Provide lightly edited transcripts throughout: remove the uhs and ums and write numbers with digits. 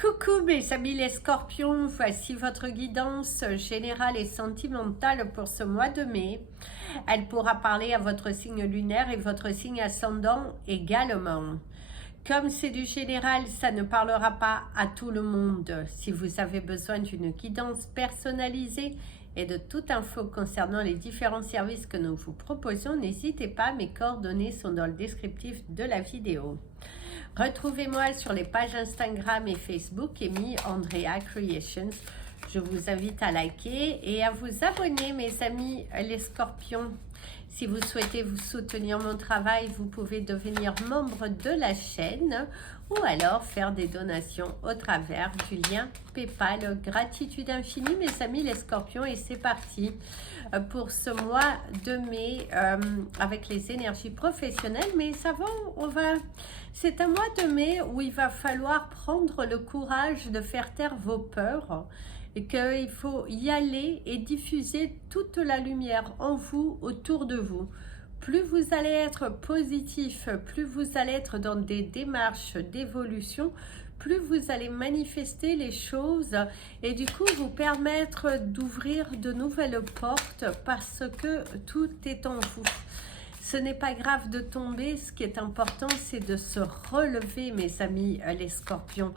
Coucou mes amis les scorpions, voici votre guidance générale et sentimentale pour ce mois de mai. Elle pourra parler à votre signe lunaire et votre signe ascendant également. Comme c'est du général, ça ne parlera pas à tout le monde. Si vous avez besoin d'une guidance personnalisée et de toute info concernant les différents services que nous vous proposons, n'hésitez pas, mes coordonnées sont dans le descriptif de la vidéo. Retrouvez-moi sur les pages Instagram et Facebook Amy Andrea Creations. Je vous invite à liker et à vous abonner, mes amis les scorpions. Si vous souhaitez vous soutenir mon travail, vous pouvez devenir membre de la chaîne ou alors faire des donations au travers du lien PayPal. Gratitude infinie, mes amis les scorpions, et c'est parti pour ce mois de mai avec les énergies professionnelles. Mais c'est un mois de mai où il va falloir prendre le courage de faire taire vos peurs et qu'il faut y aller et diffuser toute la lumière en vous, autour de vous. Plus vous allez être positif, plus vous allez être dans des démarches d'évolution, plus vous allez manifester les choses et du coup vous permettre d'ouvrir de nouvelles portes parce que tout est en vous. Ce n'est pas grave de tomber, ce qui est important c'est de se relever, mes amis les scorpions.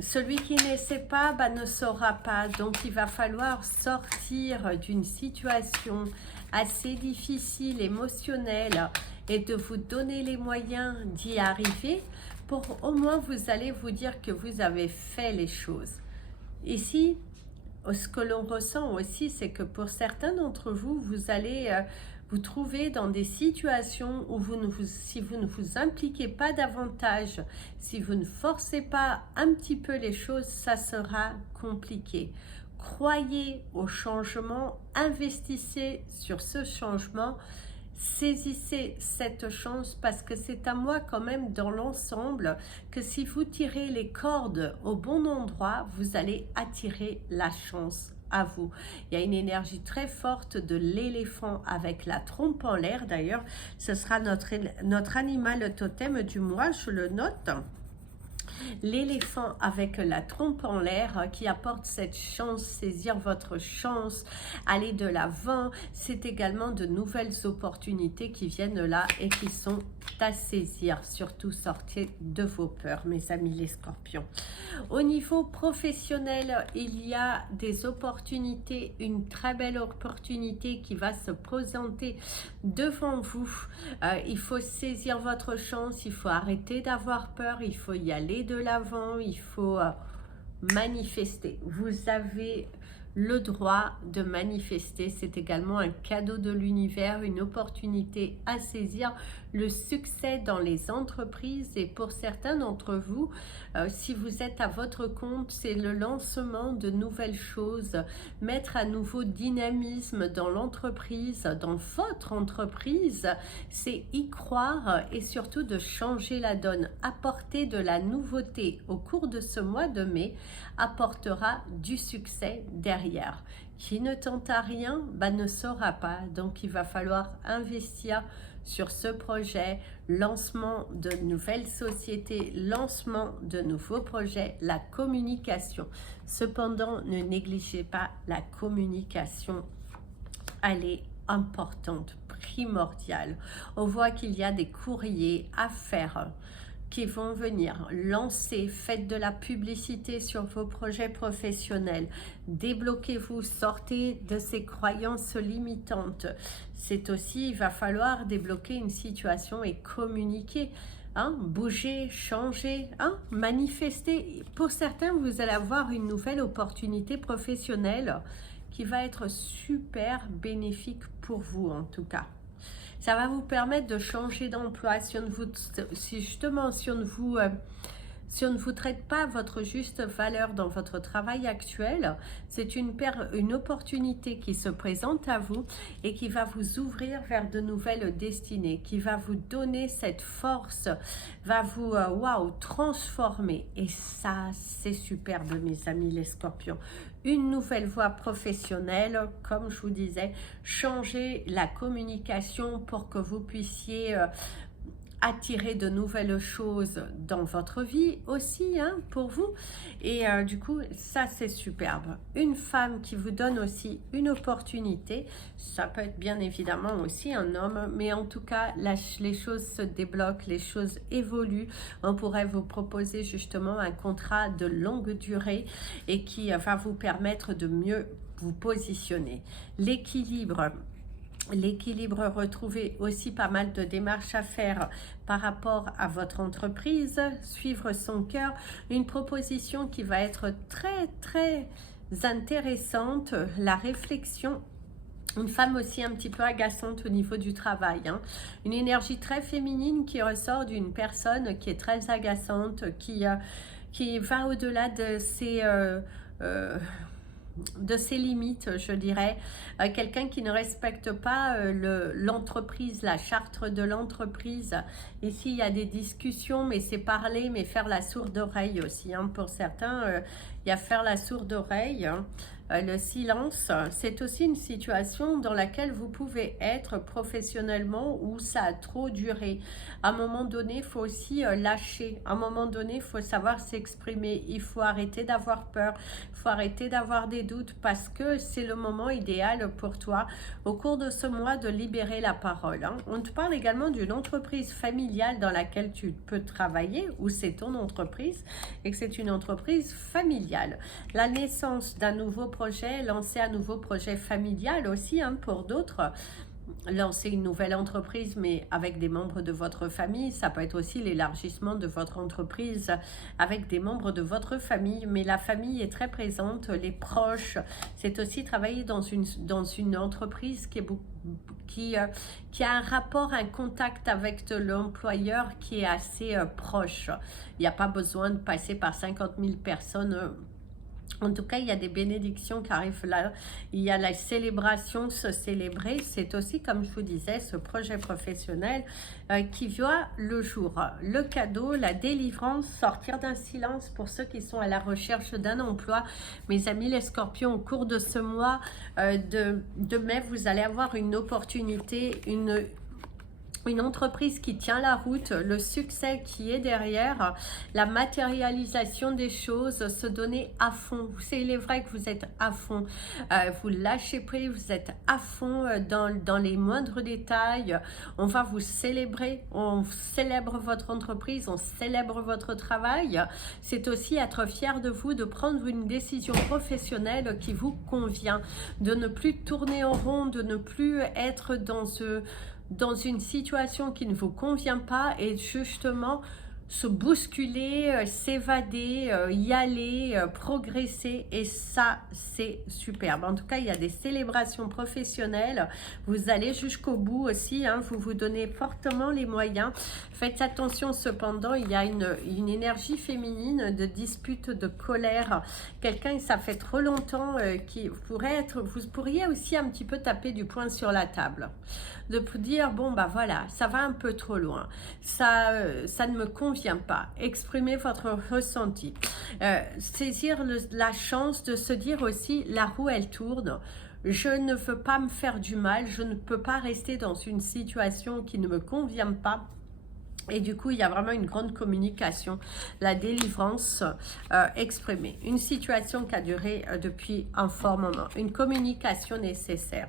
Celui qui n'essaie pas ne saura pas, donc il va falloir sortir d'une situation assez difficile, émotionnelle, et de vous donner les moyens d'y arriver pour au moins vous allez vous dire que vous avez fait les choses. Ici, ce que l'on ressent aussi, c'est que pour certains d'entre vous, vous allez vous trouver dans des situations où si vous ne vous impliquez pas davantage, si vous ne forcez pas un petit peu les choses, ça sera compliqué. Croyez au changement, investissez sur ce changement, saisissez cette chance parce que c'est à moi quand même dans l'ensemble que si vous tirez les cordes au bon endroit, vous allez attirer la chance à vous. Il y a une énergie très forte de l'éléphant avec la trompe en l'air. D'ailleurs, ce sera notre animal totem du mois, je le note. L'éléphant avec la trompe en l'air qui apporte cette chance, saisir votre chance, aller de l'avant. C'est également de nouvelles opportunités qui viennent là et qui sont à saisir. Surtout sortez de vos peurs, mes amis les scorpions. Au niveau professionnel, il y a des opportunités, une très belle opportunité qui va se présenter devant vous. Il faut saisir votre chance, il faut arrêter d'avoir peur, il faut y aller de l'avant, il faut manifester. Vous avez le droit de manifester, c'est également un cadeau de l'univers, une opportunité à saisir, le succès dans les entreprises et pour certains d'entre vous, si vous êtes à votre compte, c'est le lancement de nouvelles choses, mettre à nouveau dynamisme dans l'entreprise, dans votre entreprise, c'est y croire et surtout de changer la donne, apporter de la nouveauté au cours de ce mois de mai, apportera du succès derrière. Qui ne tente à rien ne saura pas, donc il va falloir investir sur ce projet, lancement de nouvelles sociétés, lancement de nouveaux projets, la communication. Cependant, ne négligez pas la communication, elle est importante, primordiale. On voit qu'il y a des courriers à faire qui vont venir lancer, faites de la publicité sur vos projets professionnels, débloquez-vous, sortez de ces croyances limitantes. C'est aussi, il va falloir débloquer une situation et communiquer, bouger, changer, manifester. Pour certains, vous allez avoir une nouvelle opportunité professionnelle qui va être super bénéfique pour vous en tout cas. Ça va vous permettre de changer d'emploi. Si on ne vous traite pas votre juste valeur dans votre travail actuel, c'est une opportunité qui se présente à vous et qui va vous ouvrir vers de nouvelles destinées, qui va vous donner cette force, va vous transformer. Et ça, c'est superbe, mes amis les scorpions. Une nouvelle voie professionnelle, comme je vous disais, changer la communication pour que vous puissiez attirer de nouvelles choses dans votre vie aussi, hein, pour vous. Et du coup, ça c'est superbe. Une femme qui vous donne aussi une opportunité, ça peut être bien évidemment aussi un homme, mais en tout cas, les choses se débloquent, les choses évoluent. On pourrait vous proposer justement un contrat de longue durée et qui va vous permettre de mieux vous positionner. L'équilibre retrouver aussi pas mal de démarches à faire par rapport à votre entreprise, suivre son cœur, une proposition qui va être très très intéressante, la réflexion. Une femme aussi un petit peu agaçante au niveau du travail, hein. Une énergie très féminine qui ressort d'une personne qui est très agaçante, qui va au-delà de ses limites, je dirais. Quelqu'un qui ne respecte pas l'entreprise, la charte de l'entreprise. Ici, il y a des discussions, mais c'est parler, mais faire la sourde oreille aussi, hein. Pour certains, il y a faire la sourde oreille, hein. Le silence, c'est aussi une situation dans laquelle vous pouvez être professionnellement où ça a trop duré. À un moment donné, il faut aussi lâcher. À un moment donné, il faut savoir s'exprimer. Il faut arrêter d'avoir peur. Il faut arrêter d'avoir des doutes parce que c'est le moment idéal pour toi au cours de ce mois de libérer la parole, hein. On te parle également d'une entreprise familiale dans laquelle tu peux travailler ou c'est ton entreprise et que c'est une entreprise familiale. La naissance d'un nouveau projet, lancer un nouveau projet familial aussi, hein, pour d'autres. Lancer une nouvelle entreprise mais avec des membres de votre famille, ça peut être aussi l'élargissement de votre entreprise avec des membres de votre famille, mais la famille est très présente, les proches, c'est aussi travailler dans une entreprise qui a un rapport, un contact avec l'employeur qui est assez proche. Il n'y a pas besoin de passer par 50 000 personnes. En tout cas, il y a des bénédictions qui arrivent là. Il y a la célébration, se célébrer. C'est aussi, comme je vous disais, ce projet professionnel qui voit le jour. Le cadeau, la délivrance, sortir d'un silence pour ceux qui sont à la recherche d'un emploi. Mes amis les scorpions, au cours de ce mois de mai, vous allez avoir une opportunité, une entreprise qui tient la route, le succès qui est derrière, la matérialisation des choses, se donner à fond. Il est vrai que vous êtes à fond, vous lâchez prise, vous êtes à fond dans les moindres détails. On va vous célébrer, on célèbre votre entreprise, on célèbre votre travail. C'est aussi être fier de vous, de prendre une décision professionnelle qui vous convient, de ne plus tourner en rond, de ne plus être dans une situation qui ne vous convient pas et justement se bousculer, s'évader, y aller, progresser, et ça c'est superbe. En tout cas, il y a des célébrations professionnelles, vous allez jusqu'au bout aussi, hein, vous vous donnez fortement les moyens. Faites attention cependant, il y a une énergie féminine de dispute, de colère, quelqu'un, ça fait trop longtemps qui pourrait être, vous pourriez aussi un petit peu taper du poing sur la table, de vous dire bon bah voilà, ça va un peu trop loin, ça ne me convient pas. Exprimez votre ressenti, saisir la chance de se dire aussi la roue elle tourne, je ne veux pas me faire du mal, je ne peux pas rester dans une situation qui ne me convient pas. Et du coup, il y a vraiment une grande communication, la délivrance exprimée. Une situation qui a duré depuis un fort moment, une communication nécessaire.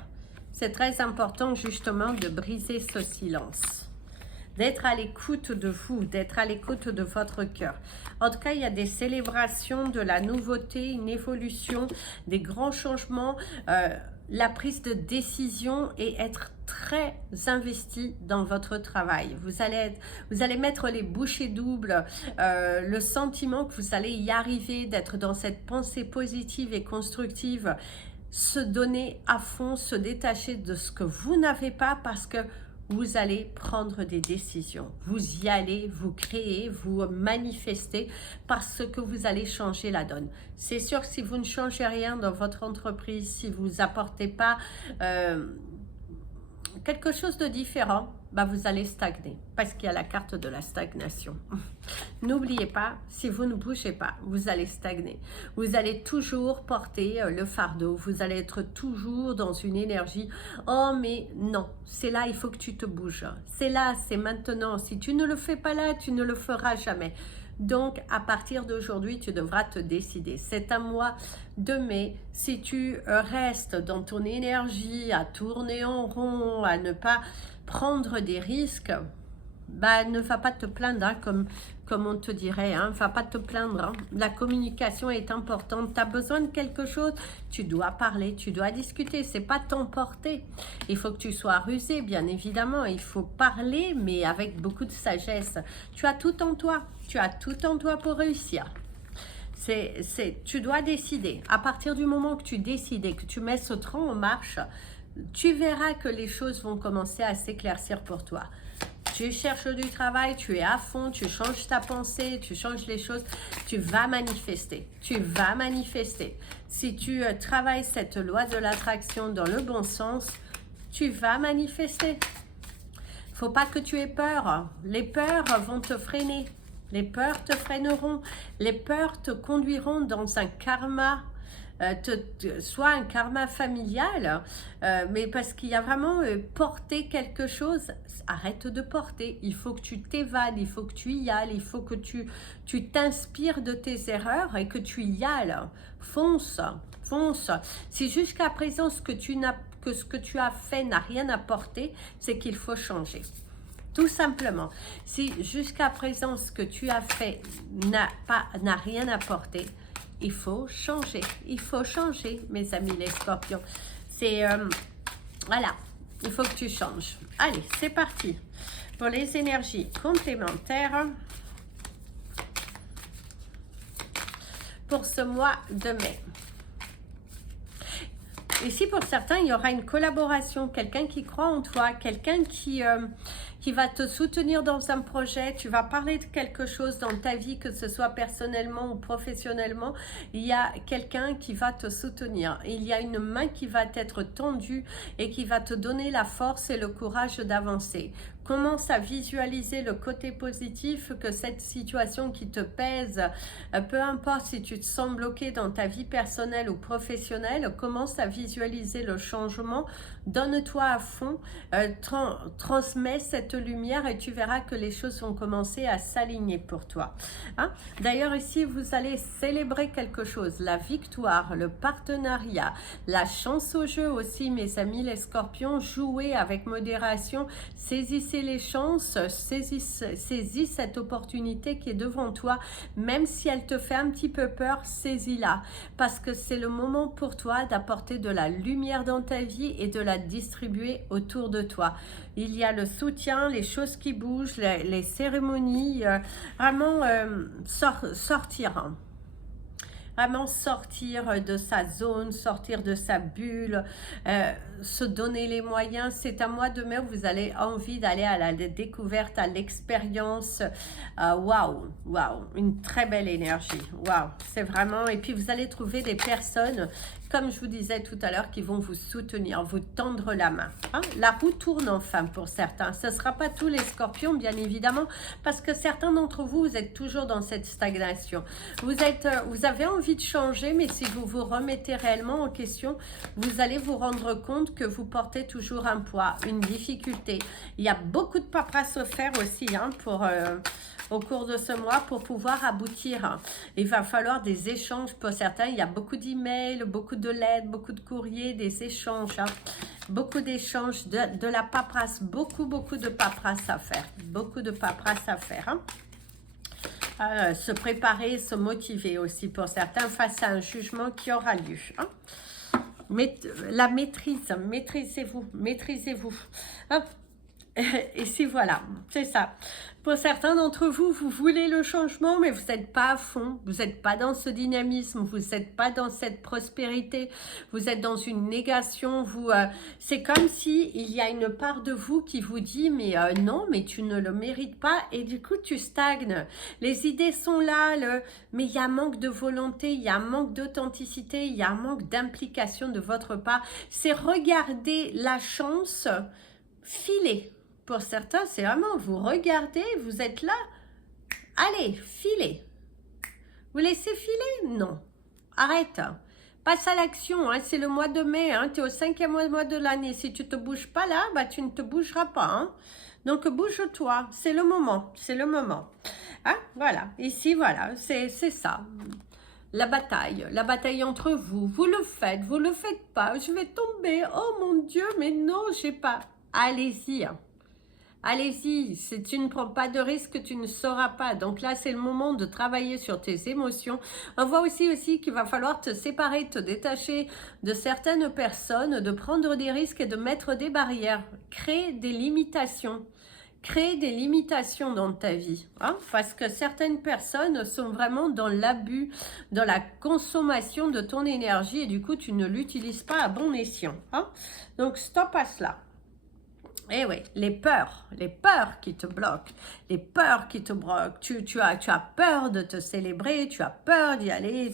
C'est très important justement de briser ce silence, d'être à l'écoute de vous, d'être à l'écoute de votre cœur. En tout cas, il y a des célébrations, de la nouveauté, une évolution, des grands changements, la prise de décision et être très investi dans votre travail. Vous allez mettre les bouchées doubles, le sentiment que vous allez y arriver, d'être dans cette pensée positive et constructive, se donner à fond, se détacher de ce que vous n'avez pas parce que vous allez prendre des décisions. Vous y allez, vous créez, vous manifestez parce que vous allez changer la donne. C'est sûr que si vous ne changez rien dans votre entreprise, si vous n'apportez pas quelque chose de différent, bah vous allez stagner parce qu'il y a la carte de la stagnation. N'oubliez pas, si vous ne bougez pas, vous allez stagner. Vous allez toujours porter le fardeau, vous allez être toujours dans une énergie. Oh mais non, c'est là, il faut que tu te bouges. C'est là, c'est maintenant. Si tu ne le fais pas là, tu ne le feras jamais. Donc, à partir d'aujourd'hui, tu devras te décider. C'est un mois de mai. Si tu restes dans ton énergie à tourner en rond, à ne pas prendre des risques, bah, ne va pas te plaindre, hein, comme on te dirait, hein, va pas te plaindre. Hein. La communication est importante. Tu as besoin de quelque chose, tu dois parler, tu dois discuter. C'est pas t'emporter. Il faut que tu sois rusé, bien évidemment. Il faut parler, mais avec beaucoup de sagesse. Tu as tout en toi. Tu as tout en toi pour réussir. Tu dois décider. À partir du moment que tu décides et que tu mets ce train en marche, tu verras que les choses vont commencer à s'éclaircir pour toi. Tu cherches du travail, tu es à fond, tu changes ta pensée, tu changes les choses, tu vas manifester. Tu vas manifester. Si tu travailles cette loi de l'attraction dans le bon sens, tu vas manifester. Il ne faut pas que tu aies peur. Les peurs vont te freiner. Les peurs te freineront. Les peurs te conduiront dans un karma, soit un karma familial, mais parce qu'il y a vraiment porter quelque chose. Arrête de porter. Il faut que tu t'évades, il faut que tu y ailles, il faut que tu t'inspires de tes erreurs et que tu y ailles. Fonce, fonce. Si jusqu'à présent ce que tu as fait n'a rien apporté, c'est qu'il faut changer. Tout simplement, si jusqu'à présent ce que tu as fait n'a rien apporté, il faut changer. Il faut changer, mes amis les scorpions. C'est, voilà, il faut que tu changes. Allez, c'est parti pour les énergies complémentaires pour ce mois de mai. Ici, pour certains, il y aura une collaboration, quelqu'un qui croit en toi, quelqu'un qui va te soutenir dans un projet. Tu vas parler de quelque chose dans ta vie, que ce soit personnellement ou professionnellement. Il y a quelqu'un qui va te soutenir. Il y a une main qui va être tendue et qui va te donner la force et le courage d'avancer. Commence à visualiser le côté positif que cette situation qui te pèse, peu importe si tu te sens bloqué dans ta vie personnelle ou professionnelle, commence à visualiser le changement, donne-toi à fond, transmets cette lumière et tu verras que les choses vont commencer à s'aligner pour toi. Hein? D'ailleurs ici vous allez célébrer quelque chose, la victoire, le partenariat, la chance au jeu aussi mes amis les scorpions, jouez avec modération, saisissez les chances, saisis cette opportunité qui est devant toi, même si elle te fait un petit peu peur, saisis-la, parce que c'est le moment pour toi d'apporter de la lumière dans ta vie et de la distribuer autour de toi. Il y a le soutien, les choses qui bougent, les cérémonies, vraiment sortir. Vraiment sortir de sa zone, sortir de sa bulle, se donner les moyens. C'est un mois de mai où vous avez envie d'aller à la découverte, à l'expérience. Waouh, waouh, une très belle énergie. Waouh, c'est vraiment... Et puis vous allez trouver des personnes, comme je vous disais tout à l'heure, qui vont vous soutenir, vous tendre la main. Hein? La roue tourne enfin pour certains. Ce ne sera pas tous les scorpions, bien évidemment, parce que certains d'entre vous, vous êtes toujours dans cette stagnation. Vous avez envie de changer, mais si vous vous remettez réellement en question, vous allez vous rendre compte que vous portez toujours un poids, une difficulté. Il y a beaucoup de paperasse à faire aussi hein, au cours de ce mois pour pouvoir aboutir. Il va falloir des échanges pour certains. Il y a beaucoup d'emails, beaucoup de lettres, beaucoup de courriers, des échanges. Hein. Beaucoup d'échanges, de la paperasse, beaucoup de paperasse à faire. Beaucoup de paperasse à faire. Hein. Se préparer, se motiver aussi pour certains face à un jugement qui aura lieu. Hein. Mais la maîtrise, maîtrisez-vous. Hein. Et si voilà, c'est ça. Pour certains d'entre vous, vous voulez le changement, mais vous n'êtes pas à fond, vous n'êtes pas dans ce dynamisme, vous n'êtes pas dans cette prospérité, vous êtes dans une négation, c'est comme si il y a une part de vous qui vous dit mais non, mais tu ne le mérites pas et du coup tu stagnes. Les idées sont là, mais il y a un manque de volonté, il y a un manque d'authenticité, il y a un manque d'implication de votre part. C'est regarder la chance filez. Pour certains, c'est vraiment, vous regardez, vous êtes là, allez, filez. Vous laissez filer? Non. Arrête. Passe à l'action, hein. C'est le mois de mai, hein. Tu es au 5e mois de l'année. Si tu ne te bouges pas là, bah, tu ne te bougeras pas. Hein. Donc bouge-toi, c'est le moment, c'est le moment. Hein, voilà, ici, voilà, c'est ça. La bataille entre vous. Vous le faites pas. Je vais tomber, oh mon Dieu, mais non, j'ai pas. Allez-y, hein. Allez-y, si tu ne prends pas de risque, tu ne sauras pas. Donc là, c'est le moment de travailler sur tes émotions. On voit aussi qu'il va falloir te séparer, te détacher de certaines personnes, de prendre des risques et de mettre des barrières. Créer des limitations. Créer des limitations dans ta vie. Hein, parce que certaines personnes sont vraiment dans l'abus, dans la consommation de ton énergie et du coup, tu ne l'utilises pas à bon escient. Hein. Donc, stop à cela. Eh oui, les peurs qui te bloquent, les peurs qui te bloquent. Tu as peur de te célébrer, tu as peur d'y aller,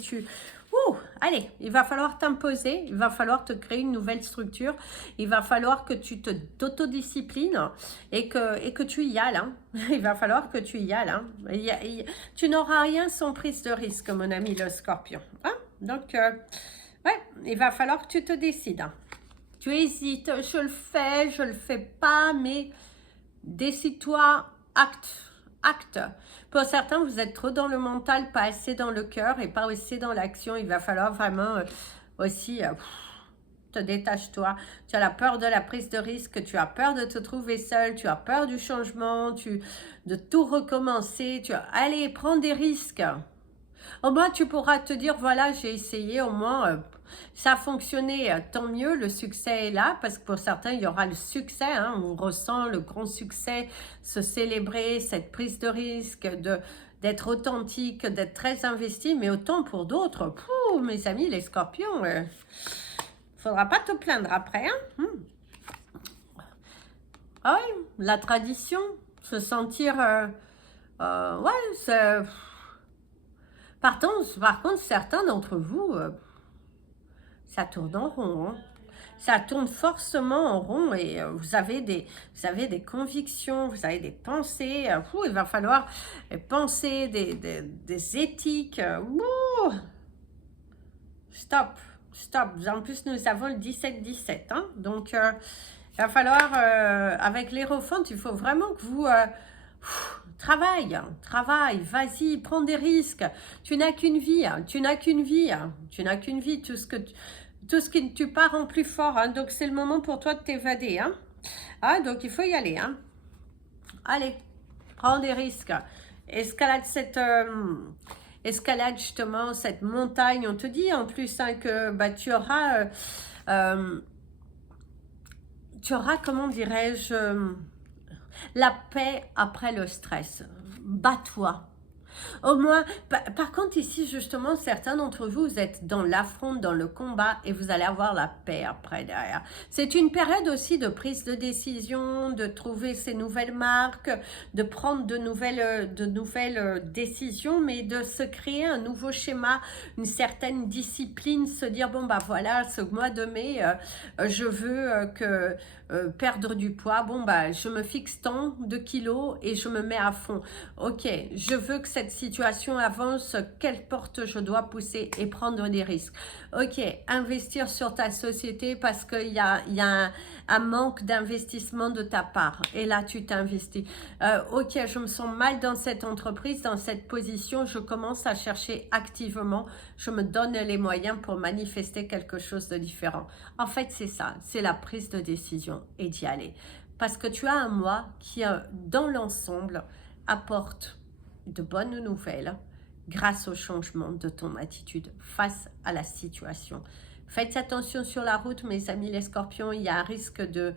allez, il va falloir t'imposer, il va falloir te créer une nouvelle structure, il va falloir que tu t'autodisciplines et que tu y ailles. Hein. Il va falloir que tu y ailles. Hein. Tu n'auras rien sans prise de risque, mon ami le scorpion. Hein. Donc, ouais, il va falloir que tu te décides. Hein. Tu hésites, je le fais pas, mais décide-toi, acte. Pour certains, vous êtes trop dans le mental, pas assez dans le cœur et pas assez dans l'action. Il va falloir vraiment aussi, te détache-toi. Tu as la peur de la prise de risque, tu as peur de te trouver seul, tu as peur du changement, de tout recommencer. Allez, prends des risques. Au moins, tu pourras te dire, voilà, j'ai essayé, au moins, ça a fonctionné, tant mieux, le succès est là, parce que pour certains, il y aura le succès, hein, on ressent le grand succès, se célébrer, cette prise de risque, d'être authentique, d'être très investi, mais autant pour d'autres, mes amis, les scorpions, faudra pas te plaindre après, hein. Ah oui, la tradition, se sentir, ouais, c'est... Par contre, certains d'entre vous, ça tourne en rond. Hein. Ça tourne forcément en rond et vous avez des convictions, vous avez des pensées. Il va falloir penser des éthiques. Stop. En plus, nous avons le 17-17. Hein. Donc, il va falloir, avec l'Hiérophante, il faut vraiment que vous... travaille, vas-y, prends des risques. Tu n'as qu'une vie, tout ce qui tu pars en plus fort. Hein. Donc c'est le moment pour toi de t'évader. Hein. Ah, donc il faut y aller. Hein. Allez, prends des risques. Escalade justement cette montagne. On te dit en plus hein, que bah, tu auras, comment dirais-je, la paix après le stress. Bats-toi. Au moins, par contre ici justement, certains d'entre vous, vous êtes dans l'affront, dans le combat et vous allez avoir la paix après derrière. C'est une période aussi de prise de décision, de trouver ces nouvelles marques, de prendre de nouvelles décisions, mais de se créer un nouveau schéma, une certaine discipline, se dire bon bah voilà, ce mois de mai, je veux perdre du poids, bon bah je me fixe tant de kilos et je me mets à fond. Ok, je veux que cette situation avance, quelle porte je dois pousser et prendre des risques. Ok, investir sur ta société parce qu'il y a un manque d'investissement de ta part. Et là, tu t'investis. Ok, je me sens mal dans cette entreprise, dans cette position. Je commence à chercher activement. Je me donne les moyens pour manifester quelque chose de différent. En fait, c'est ça. C'est la prise de décision et d'y aller. Parce que tu as un moi qui, dans l'ensemble, apporte de bonnes nouvelles grâce au changement de ton attitude face à la situation. Faites attention sur la route, mes amis les scorpions, il y a un risque de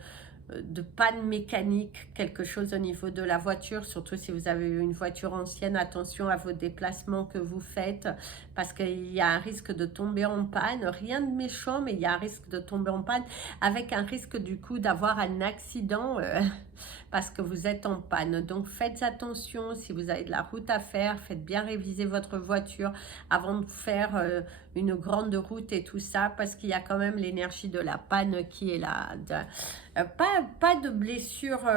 panne mécanique, quelque chose au niveau de la voiture, surtout si vous avez une voiture ancienne, attention à vos déplacements que vous faites, parce qu'il y a un risque de tomber en panne, rien de méchant, mais il y a un risque de tomber en panne, avec un risque du coup d'avoir un accident, parce que vous êtes en panne. Donc faites attention, si vous avez de la route à faire, faites bien réviser votre voiture avant de faire une grande route et tout ça, parce qu'il y a quand même l'énergie de la panne qui est là. pas de blessures,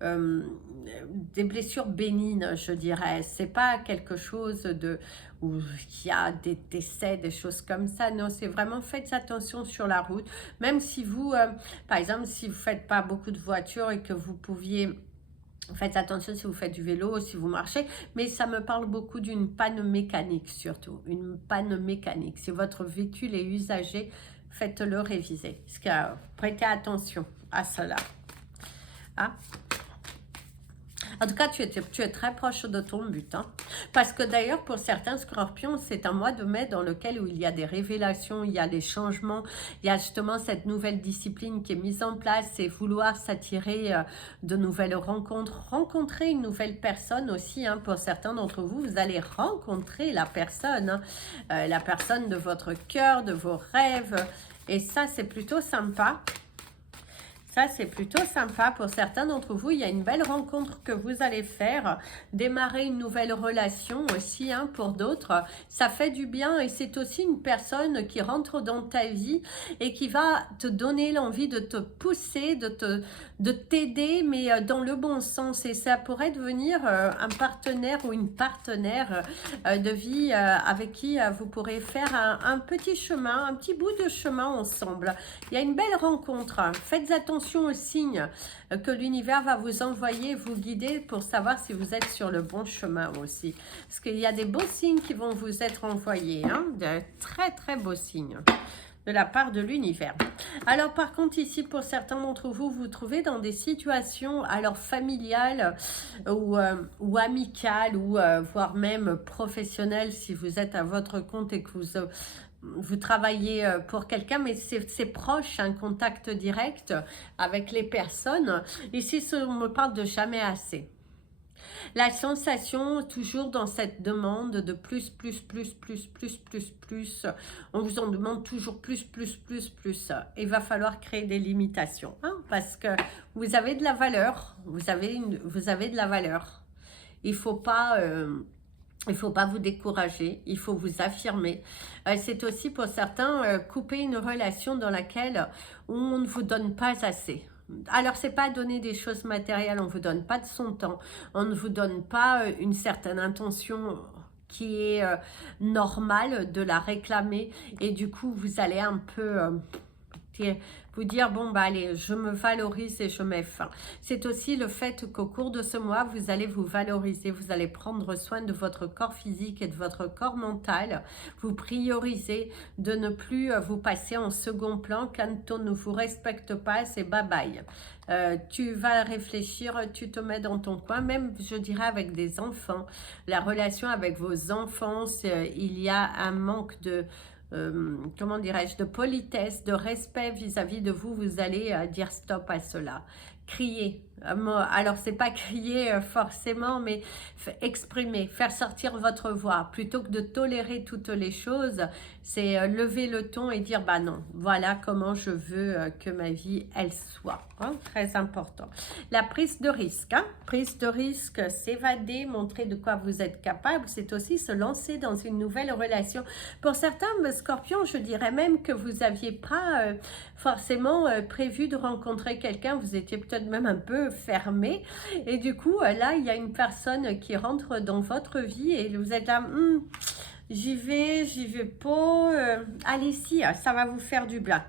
des blessures bénignes, je dirais. C'est pas quelque chose de où il y a des décès, des choses comme ça. Non, c'est vraiment faites attention sur la route. Même si vous, par exemple, si vous faites pas beaucoup de voitures et que vous pouviez... Faites attention si vous faites du vélo, si vous marchez, mais ça me parle beaucoup d'une panne mécanique surtout, une panne mécanique. Si votre véhicule est usagé, faites-le réviser. Prêtez attention à cela. Hein? En tout cas, tu es très proche de ton but. Hein. Parce que d'ailleurs, pour certains scorpions, c'est un mois de mai dans lequel où il y a des révélations, il y a des changements, il y a justement cette nouvelle discipline qui est mise en place et vouloir s'attirer de nouvelles rencontres. Rencontrer une nouvelle personne aussi. Hein, pour certains d'entre vous, vous allez rencontrer la personne de votre cœur, de vos rêves. Et ça, c'est plutôt sympa. Ça, c'est plutôt sympa. Pour certains d'entre vous, il y a une belle rencontre que vous allez faire. Démarrer une nouvelle relation aussi, hein, pour d'autres. Ça fait du bien et c'est aussi une personne qui rentre dans ta vie et qui va te donner l'envie de te pousser, de t'aider, mais dans le bon sens. Et ça pourrait devenir un partenaire ou une partenaire de vie avec qui vous pourrez faire un petit chemin, un petit bout de chemin ensemble. Il y a une belle rencontre. Faites attention aux signes que l'univers va vous envoyer, vous guider pour savoir si vous êtes sur le bon chemin aussi. Parce qu'il y a des beaux signes qui vont vous être envoyés, hein, de très très beaux signes de la part de l'univers. Alors par contre ici, pour certains d'entre vous, vous vous trouvez dans des situations alors familiales ou amicales ou voire même professionnelles si vous êtes à votre compte et que vous travaillez pour quelqu'un, mais c'est proche, un contact direct avec les personnes. Ici, on me parle de jamais assez. La sensation, toujours dans cette demande de plus, plus, plus, plus, plus, plus, plus. On vous en demande toujours plus, plus, plus, plus. Il va falloir créer des limitations, hein, parce que vous avez de la valeur, vous avez de la valeur. Il faut pas... il ne faut pas vous décourager, il faut vous affirmer. C'est aussi pour certains couper une relation dans laquelle on ne vous donne pas assez. Alors, c'est pas donner des choses matérielles, on ne vous donne pas de son temps, on ne vous donne pas une certaine intention qui est normale de la réclamer. Et du coup, vous allez un peu... vous dire, bon, bah allez, je me valorise et je mets fin. C'est aussi le fait qu'au cours de ce mois, vous allez vous valoriser, vous allez prendre soin de votre corps physique et de votre corps mental. Vous priorisez de ne plus vous passer en second plan. Quand on ne vous respecte pas, c'est bye bye. Tu vas réfléchir, tu te mets dans ton coin, même je dirais avec des enfants. La relation avec vos enfants, il y a un manque de... comment dirais-je, de politesse, de respect vis-à-vis de vous, vous allez dire stop à cela. Crier. Alors, c'est pas crier forcément, mais exprimer, faire sortir votre voix. Plutôt que de tolérer toutes les choses, c'est lever le ton et dire, bah non, voilà comment je veux que ma vie, elle soit. Hein, très important. La prise de risque. Hein, prise de risque, s'évader, montrer de quoi vous êtes capable, c'est aussi se lancer dans une nouvelle relation. Pour certains scorpions, je dirais même que vous n'aviez pas forcément prévu de rencontrer quelqu'un, vous étiez peut-être même un peu fermé, et du coup là il y a une personne qui rentre dans votre vie et vous êtes là, j'y vais pas, allez si, ça va vous faire du bien.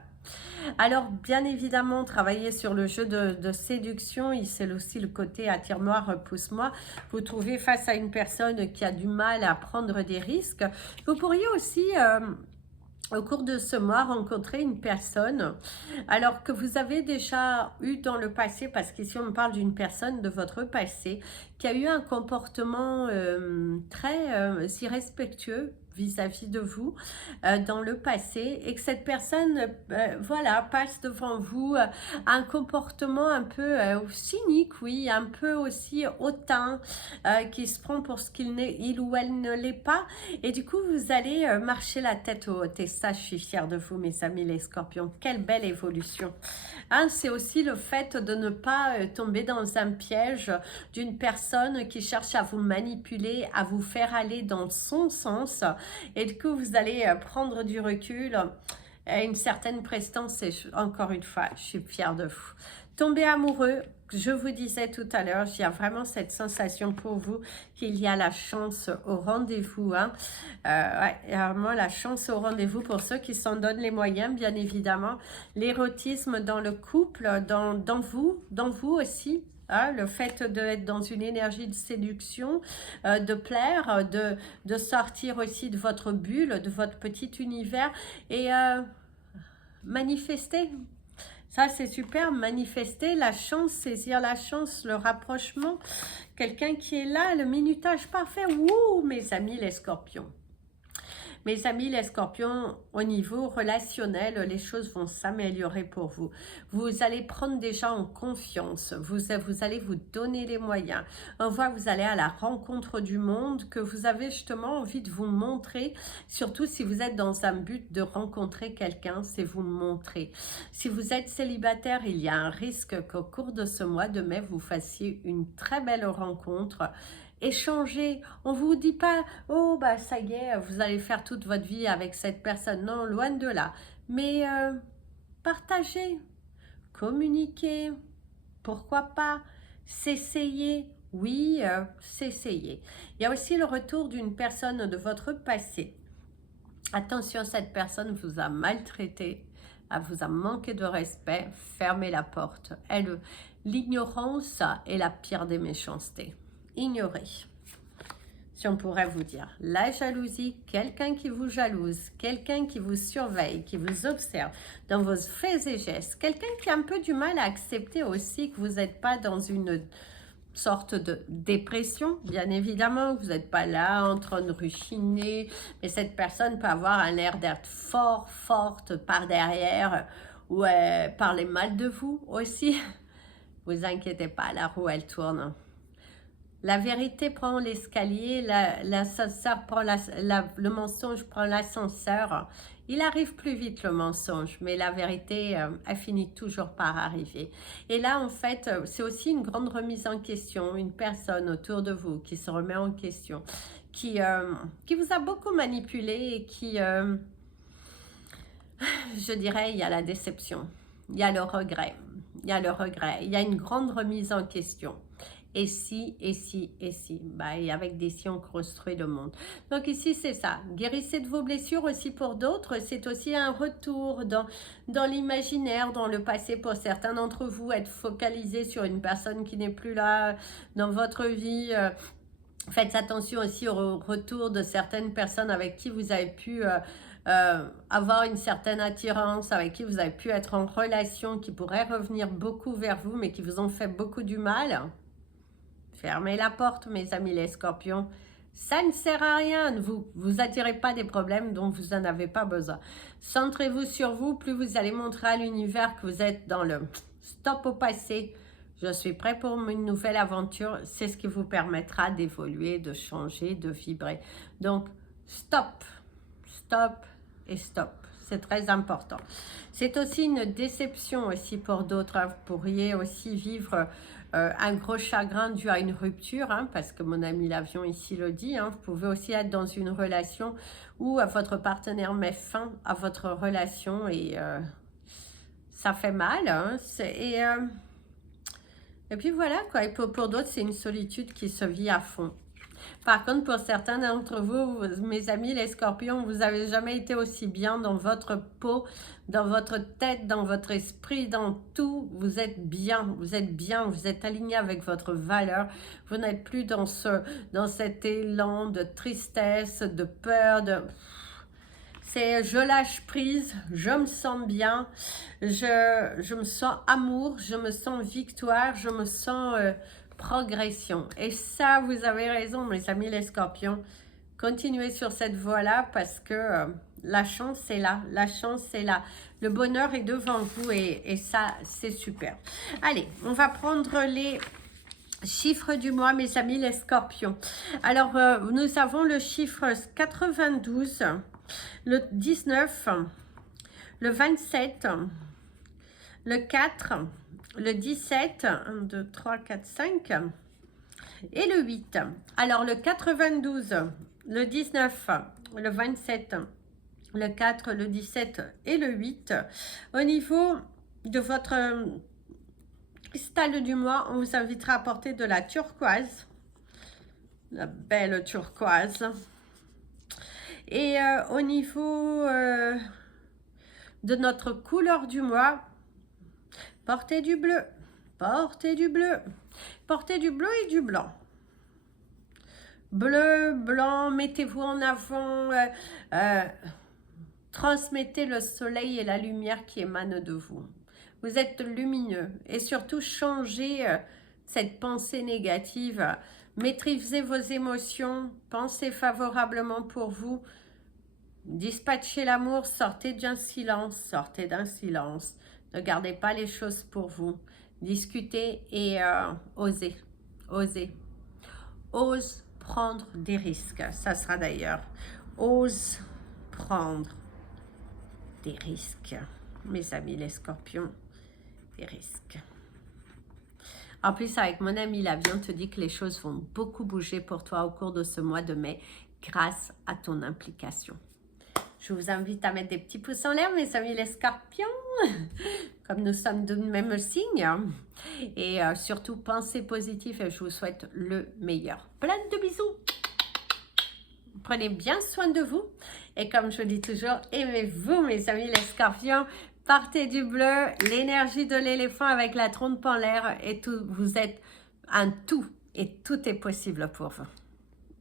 Alors bien évidemment, travailler sur le jeu de séduction, c'est aussi le côté attire-moi, repousse-moi. Vous trouvez face à une personne qui a du mal à prendre des risques. Vous pourriez aussi... au cours de ce mois, rencontrer une personne alors que vous avez déjà eu dans le passé, parce qu'ici on me parle d'une personne de votre passé qui a eu un comportement très irrespectueux vis-à-vis de vous dans le passé, et que cette personne voilà, passe devant vous un comportement un peu cynique, oui, un peu aussi hautain, qui se prend pour ce qu'il n'est, il ou elle ne l'est pas, et du coup vous allez marcher la tête haute. Et ça, je suis fière de vous, mes amis les scorpions, quelle belle évolution, hein. C'est aussi le fait de ne pas tomber dans un piège d'une personne qui cherche à vous manipuler, à vous faire aller dans son sens, et du coup vous allez prendre du recul, une certaine prestance. Et encore une fois, je suis fière de vous. Tomber amoureux, je vous disais tout à l'heure, il y a vraiment cette sensation pour vous qu'il y a la chance au rendez-vous. Hein. Ouais, il y a vraiment la chance au rendez-vous pour ceux qui s'en donnent les moyens, bien évidemment. L'érotisme dans le couple, dans vous aussi. Hein, le fait d'être dans une énergie de séduction, de plaire, de sortir aussi de votre bulle, de votre petit univers et manifester. Ça, c'est super, manifester la chance, saisir la chance, le rapprochement. Quelqu'un qui est là, le minutage parfait. Wouh, mes amis les scorpions. Mes amis les scorpions, au niveau relationnel, les choses vont s'améliorer pour vous. Vous allez prendre déjà en confiance. Vous allez vous donner les moyens. On voit que vous allez à la rencontre du monde, que vous avez justement envie de vous montrer. Surtout si vous êtes dans un but de rencontrer quelqu'un, c'est vous montrer. Si vous êtes célibataire, il y a un risque qu'au cours de ce mois de mai, vous fassiez une très belle rencontre. Échanger, on vous dit pas, oh bah ça y est, vous allez faire toute votre vie avec cette personne, non, loin de là, mais partager, communiquer, pourquoi pas, s'essayer, oui, s'essayer. Il y a aussi le retour d'une personne de votre passé. Attention, cette personne vous a maltraité, elle vous a manqué de respect, fermez la porte. L'ignorance est la pire des méchancetés. Ignorer. Si on pourrait vous dire, la jalousie, quelqu'un qui vous jalouse, quelqu'un qui vous surveille, qui vous observe dans vos faits et gestes, quelqu'un qui a un peu du mal à accepter aussi que vous n'êtes pas dans une sorte de dépression, bien évidemment, vous n'êtes pas là en train de ruchiner, mais cette personne peut avoir un air d'être forte par derrière, ou parler mal de vous aussi. Vous inquiétez pas, la roue elle tourne. La vérité prend l'escalier, l'ascenseur prend le mensonge prend l'ascenseur. Il arrive plus vite le mensonge, mais la vérité, elle finit toujours par arriver. Et là, en fait, c'est aussi une grande remise en question, une personne autour de vous qui se remet en question, qui vous a beaucoup manipulé et qui, je dirais, il y a la déception, il y a le regret, il y a une grande remise en question. Et si, bah, et avec des si on construit le monde. Donc ici c'est ça, guérissez de vos blessures aussi pour d'autres, c'est aussi un retour dans l'imaginaire, dans le passé pour certains d'entre vous, être focalisé sur une personne qui n'est plus là dans votre vie. Faites attention aussi au retour de certaines personnes avec qui vous avez pu avoir une certaine attirance, avec qui vous avez pu être en relation, qui pourraient revenir beaucoup vers vous, mais qui vous ont fait beaucoup du mal. Fermez la porte, mes amis les scorpions. Ça ne sert à rien. Ne vous attirez pas des problèmes dont vous n'en avez pas besoin. Centrez-vous sur vous. Plus vous allez montrer à l'univers que vous êtes dans le stop au passé. Je suis prêt pour une nouvelle aventure. C'est ce qui vous permettra d'évoluer, de changer, de vibrer. Donc, stop, stop et stop. C'est très important. C'est aussi une déception aussi pour d'autres. Vous pourriez aussi vivre un gros chagrin dû à une rupture, hein, parce que mon ami l'avion ici le dit, hein, vous pouvez aussi être dans une relation où votre partenaire met fin à votre relation et ça fait mal. Hein, et puis voilà, quoi. Et pour d'autres, c'est une solitude qui se vit à fond. Par contre, pour certains d'entre vous, mes amis les scorpions, vous n'avez jamais été aussi bien dans votre peau, dans votre tête, dans votre esprit, dans tout. Vous êtes bien, vous êtes aligné avec votre valeur. Vous n'êtes plus dans cet élan de tristesse, de peur, c'est je lâche prise, je me sens bien, je me sens amour, je me sens victoire, je me sens progression. Et ça, vous avez raison, mes amis les scorpions. Continuez sur cette voie-là parce que la chance est là, la chance est là. Le bonheur est devant vous et ça, c'est super. Allez, on va prendre les chiffres du mois, mes amis les scorpions. Alors, nous avons le chiffre 92, le 19, le 27, le 4, le 17, 1, 2, 3, 4, 5 et le 8. Alors le 92, le 19, le 27, le 4, le 17 et le 8. Au niveau de votre Cristal du mois, on vous invitera à porter de la turquoise. La belle turquoise. Et au niveau de notre couleur du mois, portez du bleu. Portez du bleu. Portez du bleu et du blanc. Bleu, blanc, mettez-vous en avant. Transmettez le soleil et la lumière qui émanent de vous. Vous êtes lumineux et surtout changez cette pensée négative. Maîtrisez vos émotions, pensez favorablement pour vous. Dispatchez l'amour, sortez d'un silence, sortez d'un silence. Ne gardez pas les choses pour vous. Discutez et osez, osez. Ose prendre des risques, ça sera d'ailleurs. Ose prendre des risques, mes amis les scorpions, des risques. En plus, avec mon ami l'avion, te dit que les choses vont beaucoup bouger pour toi au cours de ce mois de mai grâce à ton implication. Je vous invite à mettre des petits pouces en l'air, mes amis les scorpions, comme nous sommes de même signe. Et surtout, pensez positif et je vous souhaite le meilleur. Plein de bisous. Prenez bien soin de vous. Et comme je dis toujours, aimez-vous, mes amis les scorpions. Partez du bleu, l'énergie de l'éléphant avec la trompe en l'air. Et tout, vous êtes un tout. Et tout est possible pour vous.